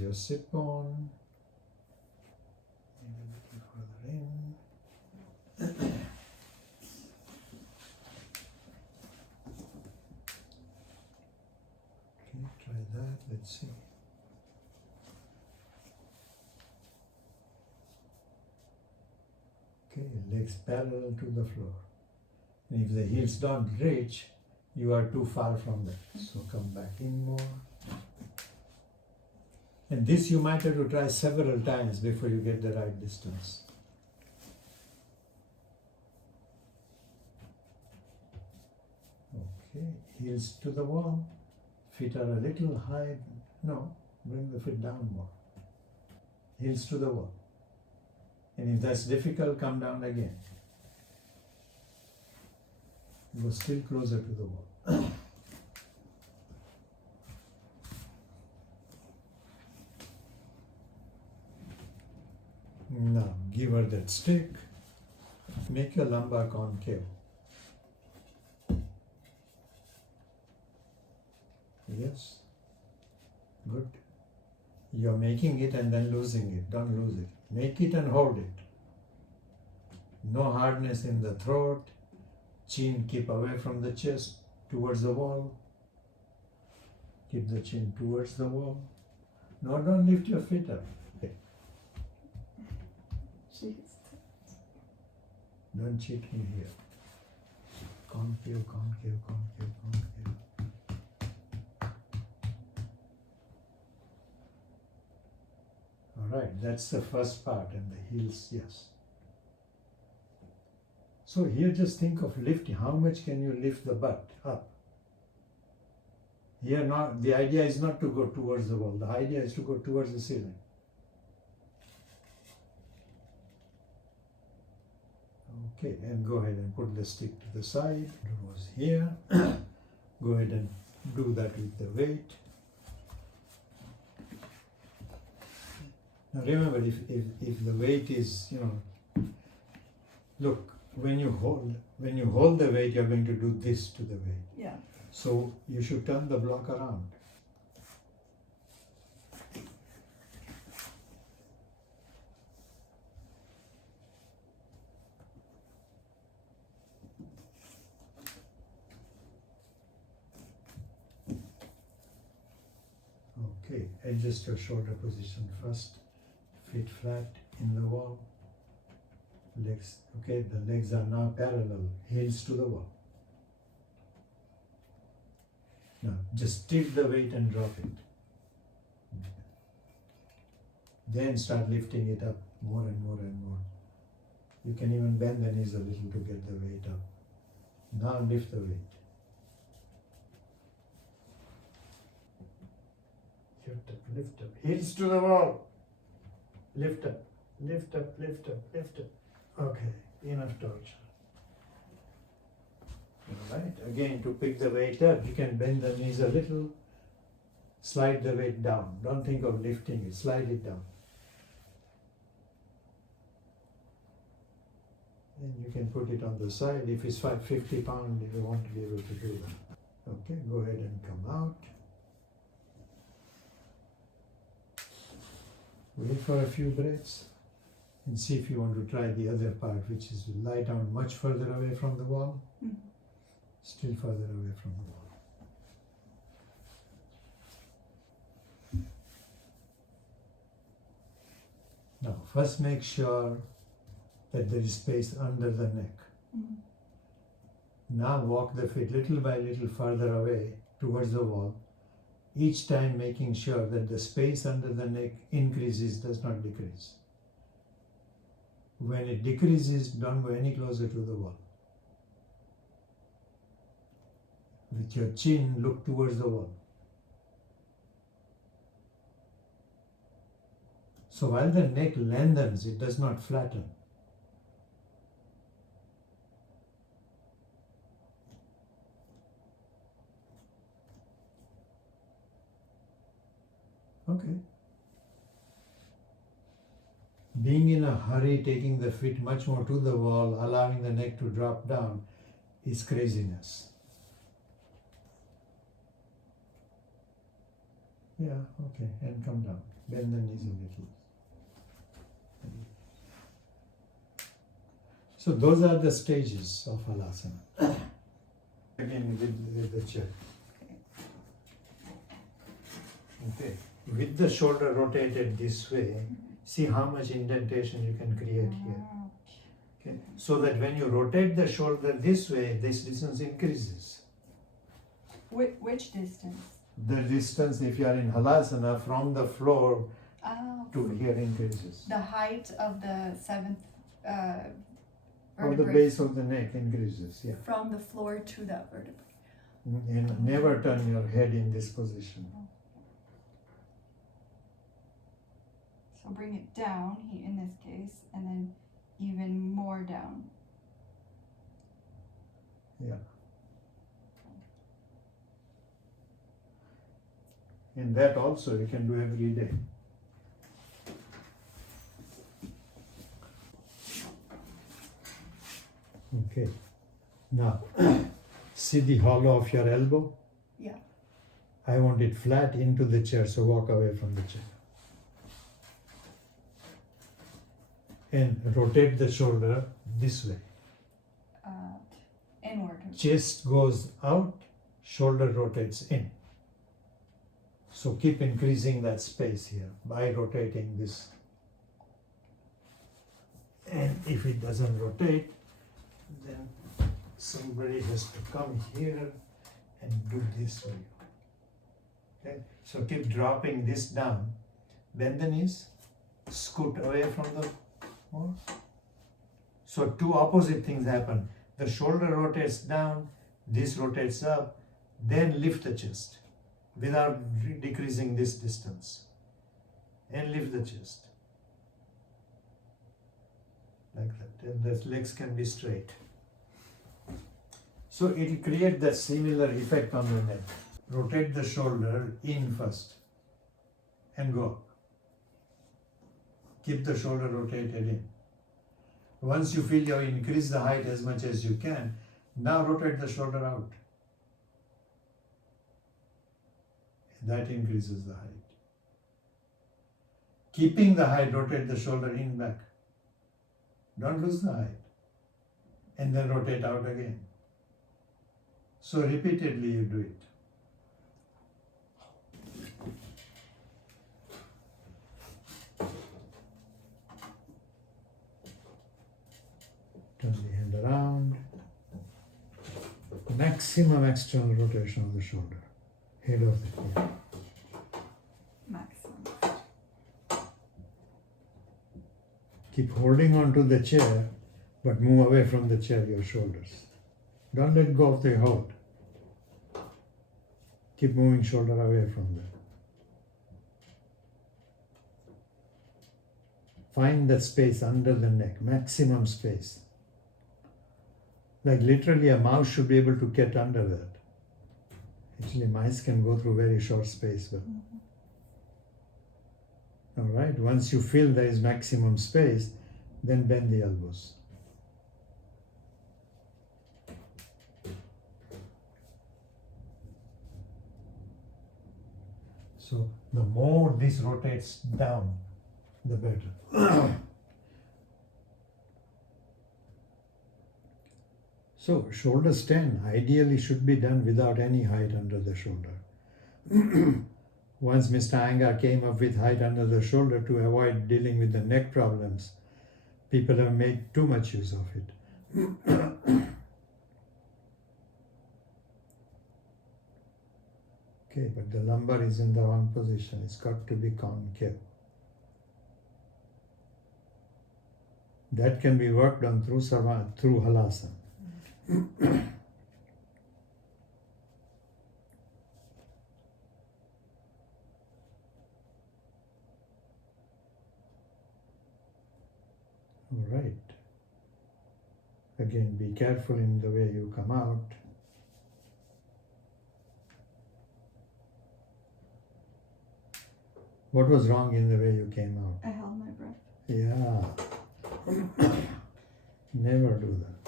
your sit bone. Maybe a little further in. Okay, try that. Let's see. Okay, legs parallel to the floor. And if the heels don't reach, you are too far from that. So come back in more. And this you might have to try several times before you get the right distance. Okay, heels to the wall. Feet are a little high. No, bring the feet down more. Heels to the wall. And if that's difficult, come down again. Go still closer to the wall. Now, give her that stick. Make your lumbar concave. Yes. Good. You're making it and then losing it. Don't lose it. Make it and hold it. No hardness in the throat. Chin keep away from the chest, towards the wall. Keep the chin towards the wall. No, don't lift your feet up. Okay. Don't cheat me here. Concave, concave, concave, concave. Alright, that's the first part, and the heels, yes. So here just think of lifting. How much can you lift the butt up? Here not, the idea is not to go towards the wall. The idea is to go towards the ceiling. Okay, and go ahead and put the stick to the side. It was here. Go ahead and do that with the weight. Now remember, if the weight is, look, when you hold the weight, you're going to do this to the weight. Yeah. So you should turn the block around. Okay, adjust your shoulder position first. Feet flat in the wall. Legs, okay, the legs are now parallel, heels to the wall. Now, just tilt the weight and drop it. Then start lifting it up more and more and more. You can even bend the knees a little to get the weight up. Now lift the weight. Lift up, lift up. Heels to the wall. Lift up, lift up, lift up, lift up. Okay, enough torture. Alright, again to pick the weight up, you can bend the knees a little, slide the weight down. Don't think of lifting it, slide it down. And you can put it on the side. If it's 50 pounds, you won't be able to do that. Okay, go ahead and come out. Wait for a few breaths and see if you want to try the other part, which is lie down much further away from the wall. Mm-hmm. Still further away from the wall. Now, first make sure that there is space under the neck. Mm-hmm. Now walk the feet little by little further away towards the wall, each time making sure that the space under the neck increases, does not decrease. When it decreases, don't go any closer to the wall. With your chin, look towards the wall. So while the neck lengthens, it does not flatten. Okay. Being in a hurry, taking the feet much more to the wall, allowing the neck to drop down, is craziness. Yeah, okay, and come down. Bend bend the knees a little. So those are the stages of Halasana. Again with the chair. Okay. With the shoulder rotated this way, see how much indentation you can create here. Okay. So that when you rotate the shoulder this way, this distance increases. Which distance? The distance, if you are in Halasana, from the floor Oh, to here increases. the height of the seventh Or the vertebrae base of the neck increases, yeah. from the floor to the vertebrae. And never turn your head in this position. So bring it down, in this case, and then even more down. Yeah. And that also you can do every day. Okay. Now, see the hollow of your elbow? Yeah. I want it flat into the chair, so walk away from the chair. And rotate the shoulder this way. Inward. Chest goes out, shoulder rotates in. So keep increasing that space here by rotating this. And if it doesn't rotate, then somebody has to come here and do this way. Okay? So keep dropping this down. Bend the knees, scoot away from the more. So two opposite things happen. The shoulder rotates down, this rotates up, then lift the chest without decreasing this distance. And lift the chest. Like that. And the legs can be straight. So it will create that similar effect on the neck. Rotate the shoulder in first and go up. Keep the shoulder rotated in. Once you feel you have increased the height as much as you can, now rotate the shoulder out. That increases the height. Keeping the height, rotate the shoulder in back. Don't lose the height. And then rotate out again. So repeatedly you do it. Turn the hand around. Maximum external rotation of the shoulder. Head of the head. Maximum. Keep holding on to the chair, but move away from the chair, your shoulders. Don't let go of the hold. Keep moving shoulder away from that. Find that space under the neck, maximum space. Like literally a mouse should be able to get under that. Actually, mice can go through very short space, but all right. Once you feel there is maximum space, then bend the elbows. So the more this rotates down, the better. So shoulder stand ideally should be done without any height under the shoulder. Once Mr. Iyengar came up with height under the shoulder to avoid dealing with the neck problems, people have made too much use of it. Okay, but the lumbar is in the wrong position. It's got to be concave. That can be worked on through Halasana. All right. Again, be careful in the way you come out. What was wrong in the way you came out? I held my breath. Yeah. Never do that.